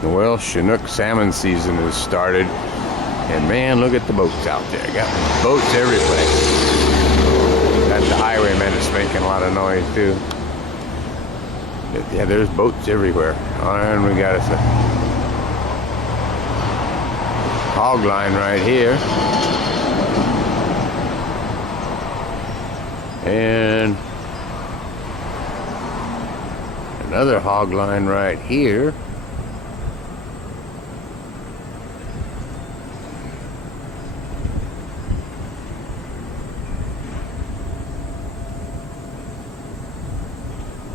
Well, Chinook salmon season has started, and man, look at the boats out there. Got boats everywhere. Got the highwayman is making a lot of noise too. But yeah, there's boats everywhere. And we got a hog line right here, and another hog line right here.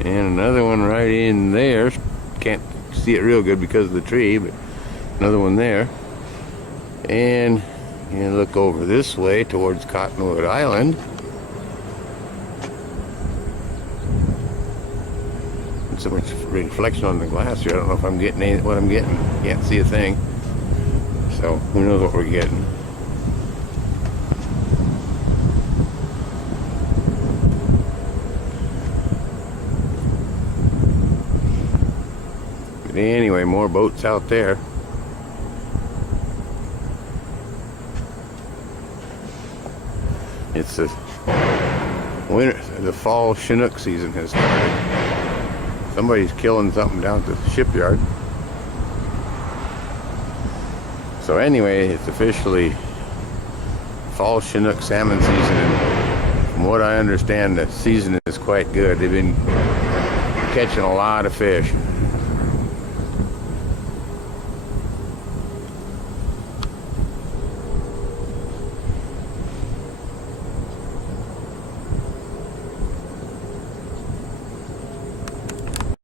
And another one right in there. Can't see it real good because of the tree, but another one there. And you look over this way towards Cottonwood Island. And so much reflection on the glass here. I don't know if I'm getting what I'm getting. Can't see a thing. So who knows what we're getting. But anyway, more boats out there. It's the winter, the fall Chinook season has started. Somebody's killing something down at the shipyard. So anyway, it's officially fall Chinook salmon season, and from what I understand, the season is quite good. They've been catching a lot of fish.